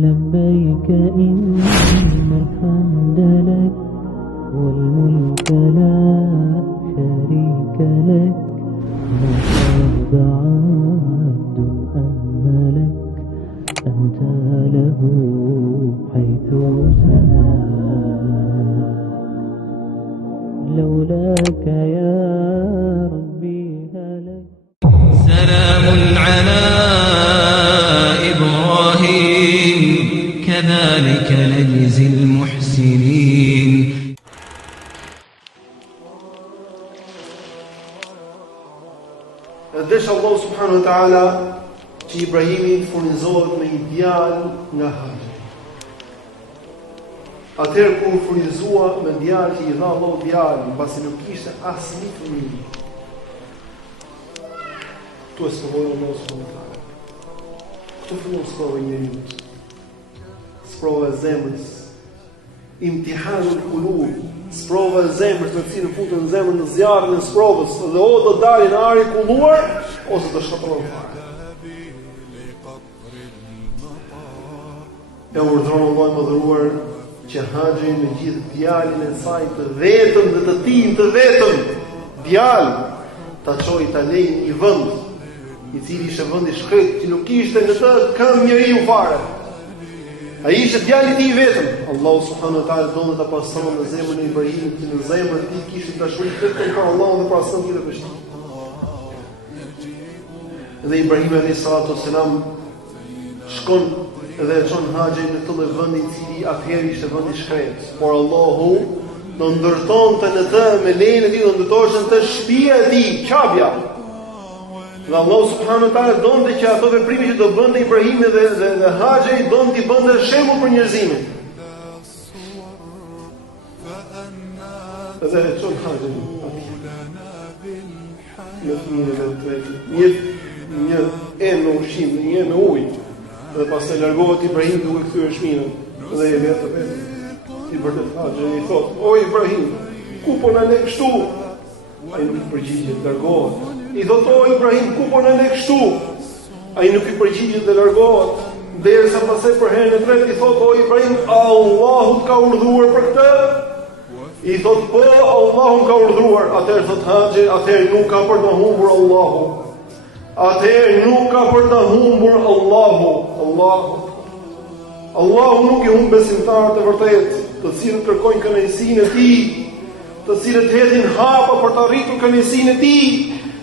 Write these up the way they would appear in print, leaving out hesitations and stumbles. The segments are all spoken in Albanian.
لبيك إن الحمد لك والملك لا شريك لك ما خاب عبد أملك أنت له حيث سلك لولاك يا ربي هلك سلام على إبراهيم كذلك نجزي المحسنين. Desh Allah subhanahu wa ta'ala që Ibrahimi furnizohet me një djalë nga Haxhi. Atëherë kur furnizua me djalë që i dha Allah djalin, pasi nuk kishte asnjë fëmijë. Tu e sprovoi Allah subhanahu wa ta'ala. Këtu fillon sprova njeriu. Sprova e zemrës. Imtihanul qulub. Sprova e zemrës, në cilën futen zemrën në zjarrin e sprovës, dhe o do dalin në ari kulluar ose të shkatërrohen fare. E urdhëron Allah i mëdhëruar që Haxhi me gjithë djalin e saj të vetëm dhe të tij të vetëm djalë ta çojë ta lejë një vend i cili ishte vendi shkret që nuk kishte në të këmbë njeriu fare. Ai ishte djali i tij vetëm. Allahu subhanahu wa taala donte ta pastronte në zemrën e Ibrahimit, që në zemrën e tij kishte dashuri vetëm për Allahun dhe për asnjë tjetër vështirë. Dhe Ibrahim alayhis salam shkon dhe e çon Haxhin në këtë vend i cili atëherë ishte vend i shkret. Por Allahu do ndërtonte në të me lejen e tij do ndërtoheshin të shtëpia e tij, Qabja. Dhe Allah subhanahu wa taala donte që ato veprime që do bënte Ibrahimi dhe Haxhi donte t'i bënte shembull për njerëzimin. Dhe e çon Haxhin në fëmijën e vetë, një enë ushqim, një enë ujë, dhe pastaj largohet Ibrahim duke kthyer shminën dhe e vetë i vërtet Haxhi i thotë: "O Ibrahim, ku po na lë kështu?" Ai nuk i përgjigjet, largohet. I thotë: "O Ibrahim, ku po na lë kështu?" Ai nuk i përgjigjet dhe largohet. Derisa pastaj për herën e tretë i thotë: "O Ibrahim, Allahu ka urdhëruar për këtë?" I thotë: "Po, Allahu ka urdhëruar." Atëherë thotë Haxhi: "Atëherë nuk ka për të humbur Allahu. Atëherë nuk ka për të humbur Allahu. Allahu nuk i humb besimtarët e vërtetë, të cilët kërkojnë kënaqësinë e Tij, të cilët hedhin hapa për të arritur kënaqësinë e Tij."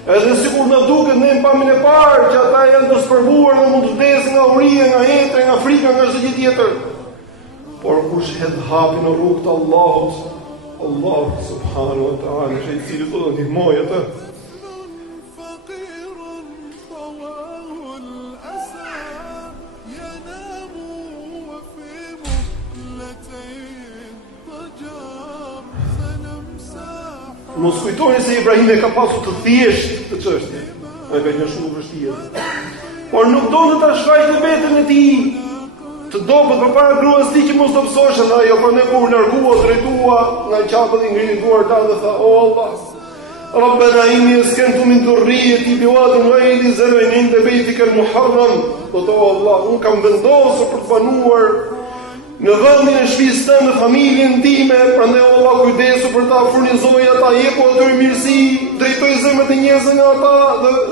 Edhe sikur na duket ne pamjen e parë që ata janë të spërvuar dhe mund të vdesin nga uria, nga hetra, nga frika, nga çdo gjë tjetër. Por kush hedh hapin në rrugt të Allahut, Allahu subhanahu wa taala është i cili do të ndihmojë atë. Mos kujtoni se Ibrahim e ka pasur të thjesht këtë çështje. Ai ka qenë shumë vështirë. Por nuk donte ta shfaqte veten e tij të dobët përpara gruas tij që mos do psoshën ajo, por ne kur largua drejtua nga qafët i ngritur ta dhe tha: "O Allah, Rabbana inni askantu min dhurriyyati biwadin ghayri zar'in 'inda baytika al-muharram." O Allah, unë kam vendosur për të banuar në vendin e shtëpisë tënde familjen time, prandaj Allah kujdesu për ta, furnizoj ata, jepu atyre mirësi, drejtoj zemrat e njerëzve nga ata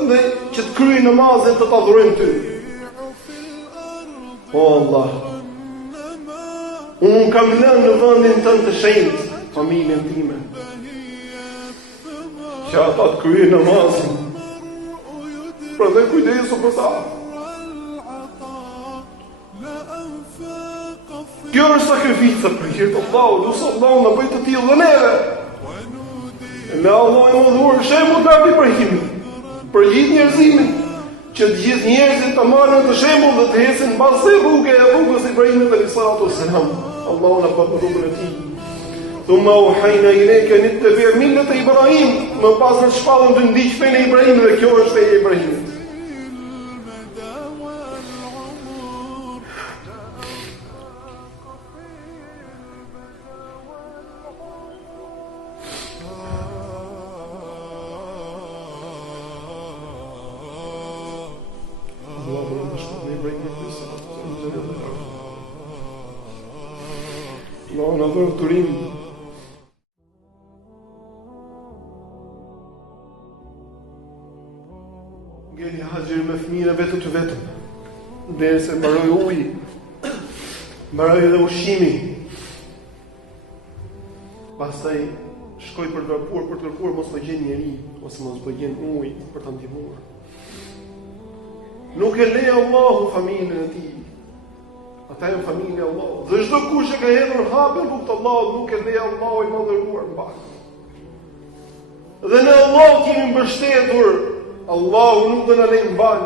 dhe që të kryejnë namazin të ta adhurojnë ty. O Allah, unë kam lënë në vendin tënd të shenjtë familjen time, që ata të kryejnë namazin, prandaj kujdesu për ta. Kjo është sakrifica për hir të Allahut, lutë Allahu na bëj të tillë dhe neve. Me Allah e mëdhur shembull ndaj Ibrahimit, për gjithë njerëzimin, që të gjithë njerëzit të marrin të shembull dhe të ecin mbas rrugës së Ibrahimit alayhis salam. Allahu na bën rrugën e tij. Thumma uhayna ilayka an tattabi' millata Ibrahim, më pas në shpallën të ndiq fenë e Ibrahimit dhe kjo është feja e Ibrahimit. Allahu na dhuroj turim. Gjeni Haxhir me fëmijën e vetë të vetëm. Derisa mbaroi uji. Mbaroi edhe ushqimi. Pastaj shkoi për të kërkuar mos të gjen njeri ose mos të gjen ujë për ta ndihmuar. Nuk e le Allahu familjen e tij. Ata janë familja e Allahut. Dhe çdo kush që ka hedhur hapën rrugt të Allahut, nuk e le Allahu i madhëruar mbaj. Dhe në Allah kemi mbështetur. Allahu nuk do na lejë mbaj.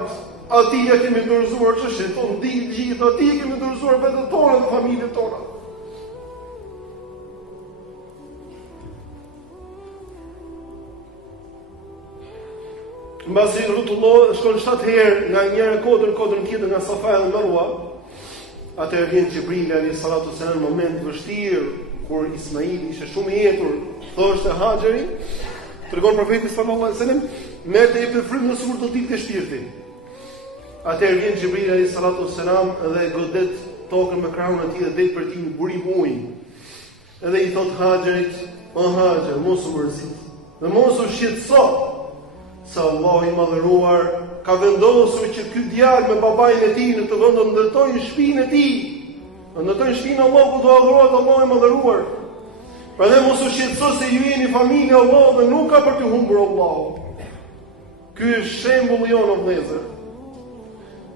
Atij ja kemi dorëzuar çështën tonë, gjithë atij kemi dorëzuar vetën tonë dhe familjen tonë. Mbasi Rutullah shkon 7 herë nga njëra kodrën tjetër nga Safa dhe Marwa. Atëherë vjen Xhibrili alayhi salatu selam në moment vështirë kur Ismaili ishte shumë i etur, thoshte Haxheri, tregon profeti sallallahu alaihi wasallam, merrte i për frymë në sur do ditë shpirti. Atëherë vjen Xhibrili alayhi salatu selam dhe godet tokën me krahun e tij dhe del për tij një burim uji. Edhe i thot Haxherit, "O Haxher, mos u mërzit. Dhe mos u shqetëso, se Allah i madhëruar ka vendosur që ky djalë me babain e tij në të vend të ndërtojnë shtëpinë e tij. Ndërtojnë shtëpinë Allahu ku do adhurohet Allahu i madhëruar. Prandaj mos u shqetëso se ju jeni familja e Allahut dhe nuk ka për të humbur Allahu. Ky është shembulli jonë o vëllezër.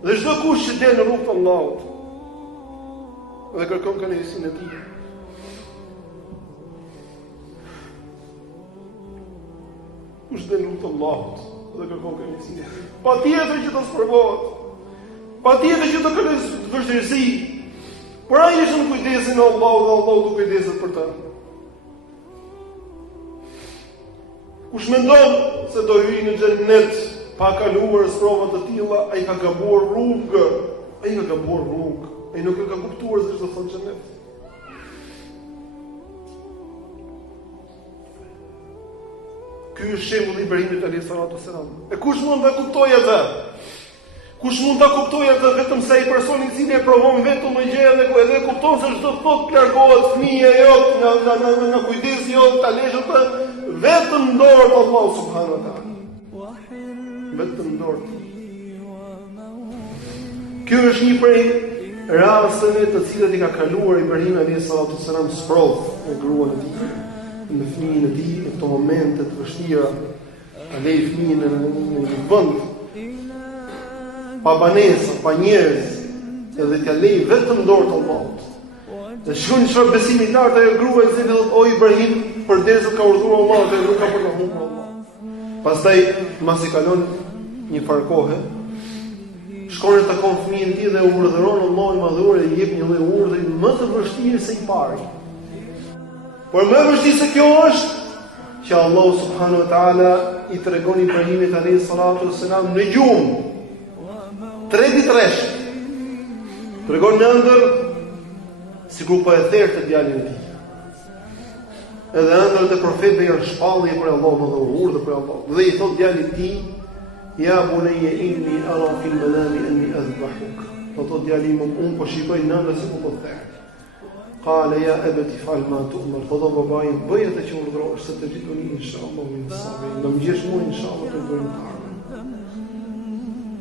Dhe çdo kush që del në rrugën e Allahut dhe kërkon kënaqësinë e tij, kush del në rrugën e Allahut dhe kërkon kënaqësinë e tij, patjetër që do të sprovohet. Patjetër që do të ketë vështirësi. Por ai është në kujdesin e Allahut dhe Allahu do kujdeset për të. Kush mendon se do hyjë në xhennet pa kaluar sprova të tilla, ai ka gabuar rrugë. Ai nuk e ka kuptuar se ç'do thotë xhennet. Ky është shembulli i Ibrahimit alayhis salatu wassalam. E kush mund ta kuptojë atë? Kush mund ta kuptojë atë vetëm sa i personi i cili e provon vetëm një gjë dhe edhe kupton se çdo thotë largohet fëmia jot nga kujdesi jot, ta lëshon të vetëm dorë të Allahu subhanahu wa taala. Vetëm dorë. Ky është një prej rasteve të cilat i ka kaluar Ibrahim alayhis salatu wassalam sprov me gruan e tij, me fëmijën e tij në këto momente të vështira. Alej fëmijën në një vend pa banesë, pa njerëz, edhe t'ia lej vetëm dorë të Allahut. Dhe shkon çfarë besimi i lartë ajo grua e cila thotë o Ibrahim, përderisa ka urdhëruar Allahu dhe nuk ka për të humbur Allah. Pastaj mbasi kalon një farë kohë, shkon të takon fëmijën e tij dhe urdhëron Allahu i madhëruar dhe i jep një lloj urdhri më të vështirë se i pari. Por më vështirë se kjo është që Allahu subhanahu wa taala i tregon Ibrahimit alayhis salatu wassalam në gjumë 3 ditë rresht. Tregon në ëndër sikur po e therrte djalin e tij. Edhe ëndrat e profetëve janë shpallje për Allahun dhe urdhë për Allahun. Dhe i thot djalit të tij, ja bunayya inni ara fil manami anni azbahuk. Po djali unë po shikoj në ëndër se po therr. Qala ya abati fa'al ma tu'mar. Po do babai bëj atë që urdhërosh se të gjithuni inshallah min sabrin. Do më gjesh mua inshallah të bëjmë karmë.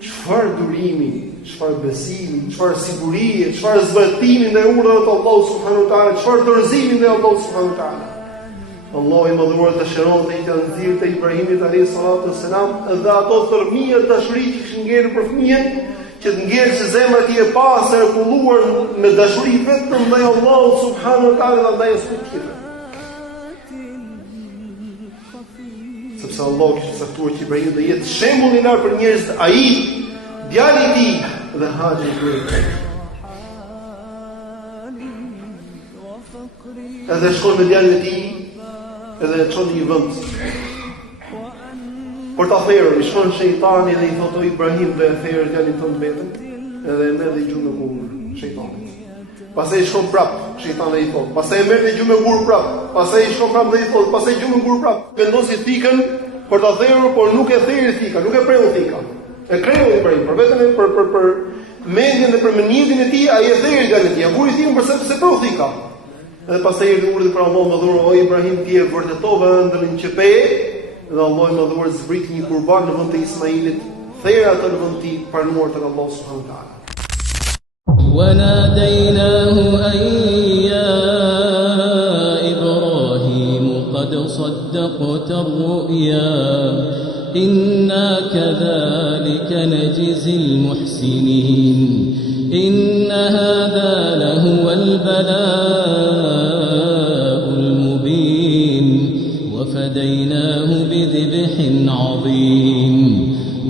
Çfarë durimi, çfarë besimi, çfarë sigurie, çfarë zbatimi ndaj urdhave të Allahut subhanahu wa taala, çfarë dorëzimi ndaj Allahut subhanahu wa taala. Allahu i madhuar dëshiron të i nxirrte te Ibrahimit alayhis salatu wassalam dhe ato thërmia dashuri që kishin ngjerë për fëmijën, që të ngjerë se zemra e tij e pastër e kulluar me dashuri vetëm ndaj Allahut subhanahu wa taala dhe ndaj asnjë tjetër. Sepse Allahu kishte caktuar që Ibrahim të jetë shembull i lartë për njerëzit, ai, djali i tij dhe Haxheri i tij. Edhe shkon me djalin e tij, edhe e çon në një vend. Por ta therrë, i shkon shejtani dhe i thotë o Ibrahim dhe e therrë djalin tonë vetëm, edhe e merr dhe gjumë me gur shejtanit. Pastaj shkon prap, shejtani i thotë. Pastaj e merr dhe gjumë me gur prap. Pastaj shkon prap dhe i thotë, pastaj gjumë me gur prap. Vendosi thikën për ta therrur, por nuk e therri thikën, nuk e preu thikën. E kreu Ibrahim për veten për mendjen dhe për mendimin e tij, ai e therri djalin e tij. Vuri thikën përse preu thikën. Edhe pastaj erdhi urdhri për Allahun më dhuar, o Ibrahim, ti e vërtetove ëndrrën që pe, dhe Allahu më dhuar zbriti një kurban në vend të Ismailit, thërë atë në vend të pranuar tek Allahu subhanahu wa taala. وناديناه أن يا إبراهيم قد صدقت الرؤيا إنا كذلك نجزي المحسنين إن هذا لهو البلاء المبين وفديناه بذبح عظيم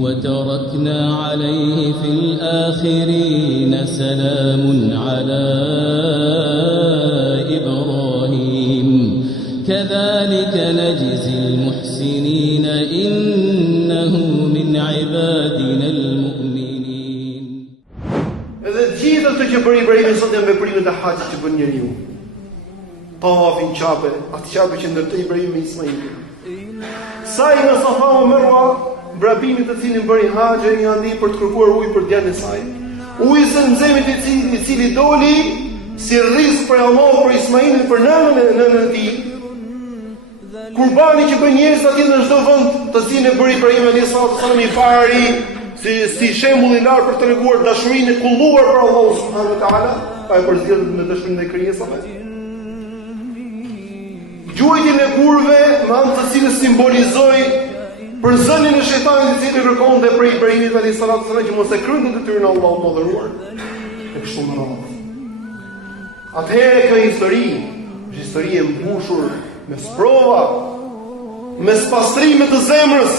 وتركنا عليه في الآخرين سلام على إبراهيم كذلك نجزي المحسنين إنه من عبادنا المؤمنين. Edhe gjithë ato që bëri Ibrahimi sot janë veprimet e haxhit që bën njeriu. Tawafin qabe, atë qabe që ndërtoi Ibrahimi me Ismailin. Sa i në Safa o Marwa, mbrapimit të cilin bëri haxhe një andi për të kërkuar ujë për djalin e saj. Uji i Zemzemit i cili doli si rris për Allah për Ismailin për nënën e tij. Kurbani që bën njerëz aty në çdo vend, të cilin e bëri Ibrahim alayhis salam i pari, si shembull i lartë për të treguar dashurinë e kulluar për Allahun subhanahu wa taala, pa e përzgjedhur me dashurinë e krijesave. Gjuajtjen e kurve me anë të cilës simbolizoi për zënin e shejtanit i cili kërkonte për Ibrahimin alayhis salam që mos e krynte detyrën e Allahut të mëdhëruar. E kështu me radhë. Atëherë kjo histori është histori e mbushur me sprova, me pastrime të zemrës,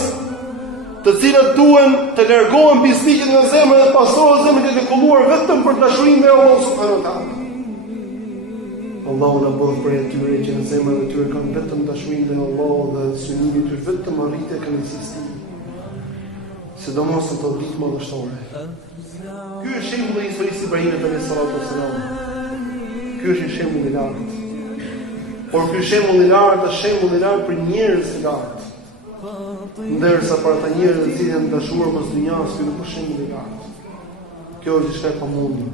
të cilat duhen të largohen pisliqet nga zemra dhe pastrohen zemrat e kulluar vetëm për dashurinë e Allahut subhanahu wa taala. Allahu na bëf për atyre që në zemrat e tyre kanë vetëm dashurinë e Allahut dhe synimi i tyre vetëm arritje kënaqësisë tij. Sidomos ato ditë madhështore. Ky është shembulli i historisë së Ibrahimit alayhis salam. Ky është një shembull i lartë. Por ky shembull i lartë është shembull i lartë për njerëz të lartë. Ndërsa për ata njerëz të cilët janë dashuar pas dunjas, ky nuk është shembull i lartë. Kjo është diçka e pamundur.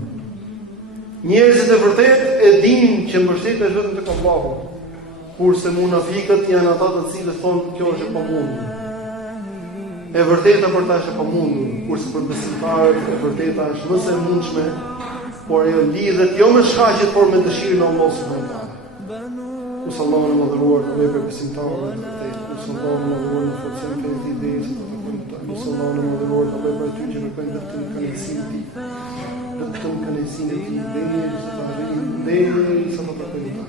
Njerëzit e vërtet e dinë që mbështetet vetëm tek Allahu, kurse munafiqët janë ata të cilët thonë kjo është e pamundur. E vërteta për ta është e pamundur, kurse për besimtarët e vërteta është më se e mundshme, por ajo lidhet jo me shkaqjet, por me dëshirën e Allahut subhanahu wa taala. Kusë Allahu në mëdhëruar të vepër besimtarëve të vërtetë, kusë Allahu në mëdhëruar në forcën e këtij ideje të vërtetë, kusë Allahu në mëdhëruar të vepër aty që kërkojnë vetëm kënaqësinë e tij. Vetëm kënaqësinë e tij, derisa të arrijnë, derisa të takojnë.